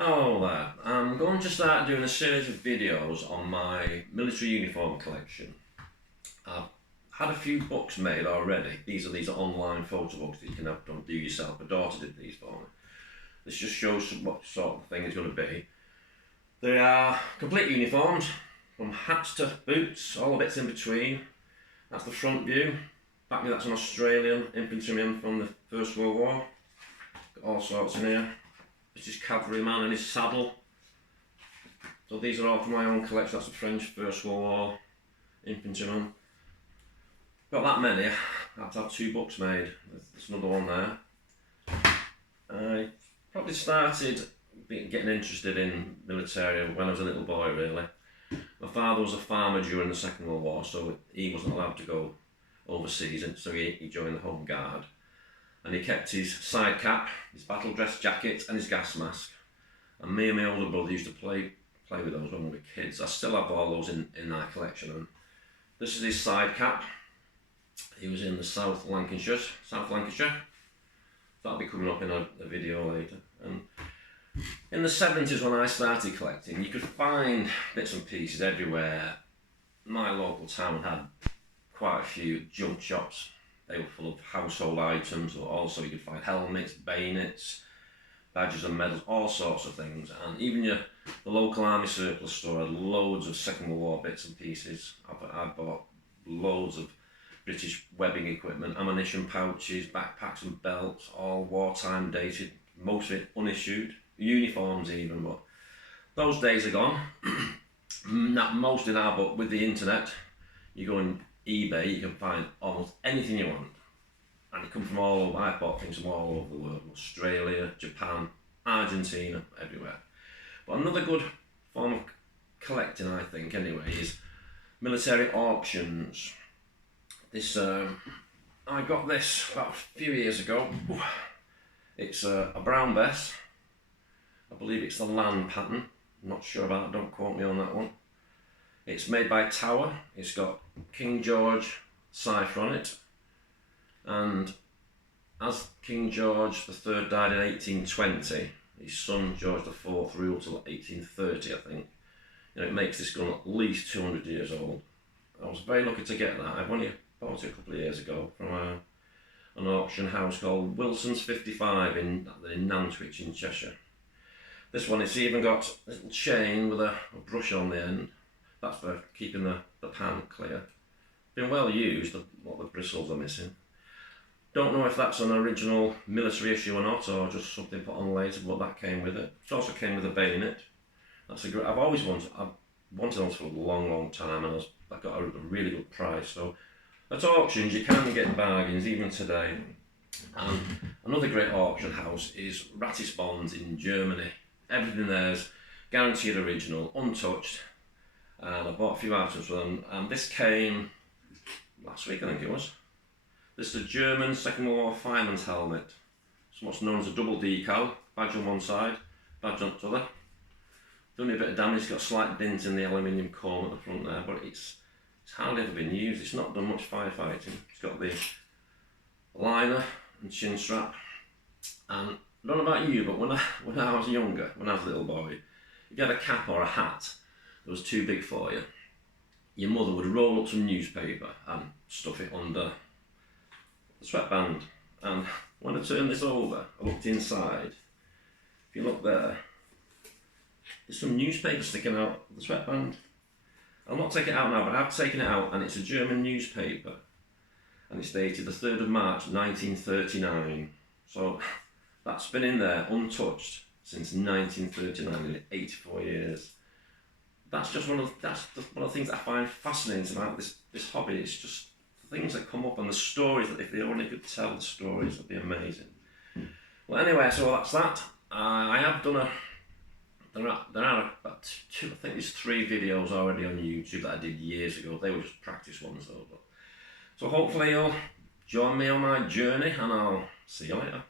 Hello there. I'm going to start doing a series of videos on my military uniform collection. I've had a few books made already. These are online photo books that you can have done do yourself. My daughter did these for me. This just shows what sort of thing it's going to be. They are complete uniforms, from hats to boots, all the bits in between. That's the front view. Back view, that's an Australian infantryman from the First World War. Got all sorts in here. This is cavalryman in his saddle. So these are all from my own collection. That's the French First World War infantryman. Got that many. I have to have two books made. There's another one there. I probably started getting interested in military when I was a little boy, really. My father was a farmer during the Second World War, so he wasn't allowed to go overseas, and so he joined the Home Guard. And he kept his side cap, his battle dress jacket and his gas mask. And me and my older brother used to play with those when we were kids. I still have all those in our collection. And this is his side cap. He was in the South Lancashire. That'll be coming up in a video later. And in the 70s when I started collecting, you could find bits and pieces everywhere. My local town had quite a few junk shops. They were full of household items, but also you could find helmets, bayonets, badges and medals, all sorts of things. And even the local army surplus store had loads of Second World War bits and pieces. I bought loads of British webbing equipment, ammunition pouches, backpacks and belts, all wartime dated, most of it unissued, uniforms even, but those days are gone. Not mostly now, but with the internet, you go on eBay, you can find almost anything you want. And it comes from all over. I've bought things from all over the world. Australia, Japan, Argentina, everywhere. But another good form of collecting, I think anyway, is military auctions. I got this about a few years ago. It's a brown vest. I believe it's the land pattern. I'm not sure about it, don't quote me on that one. It's made by Tower. It's got King George cipher on it. And as King George III died in 1820, his son George IV ruled till 1830, I think. It makes this gun at least 200 years old. I was very lucky to get that. I've only bought it a couple of years ago from an auction house called Wilson's 55 in Nantwich in Cheshire. This one, it's even got a little chain with a brush on the end. That's for keeping the pan clear. Been well used, what the bristles are missing. Don't know if that's an original military issue or not, or just something put on later, but that came with it. It also came with a bayonet. I've wanted those for a long time, and I got a really good price. So at auctions you can get bargains even today. And another great auction house is Ratisbon's in Germany. Everything there's guaranteed original, untouched. And I bought a few items for them, and this came last week, I think it was. This is a German Second World War fireman's helmet. It's what's known as a double decal, badge on one side, badge on the other. Done me a bit of damage, it's got a slight dent in the aluminium comb at the front there, but it's hardly ever been used. It's not done much firefighting. It's got the liner and chin strap. And I don't know about you, but when I was younger, when I was a little boy, if you had a cap or a hat that was too big for you, your mother would roll up some newspaper and stuff it under the sweatband. And when I turned this over, I looked inside. If you look there, there's some newspaper sticking out of the sweatband. I'll not take it out now, but I've taken it out, and it's a German newspaper. And it's dated the 3rd of March 1939. So that's been in there untouched since 1939, in 84 years. That's just one of the things that I find fascinating about this hobby. It's just the things that come up and the stories that if they only could tell the stories would be amazing. Well, anyway, so that's that. I have done there are about two, I think there's 3 videos already on YouTube that I did years ago. They were just practice ones though. So hopefully you'll join me on my journey, and I'll see you later.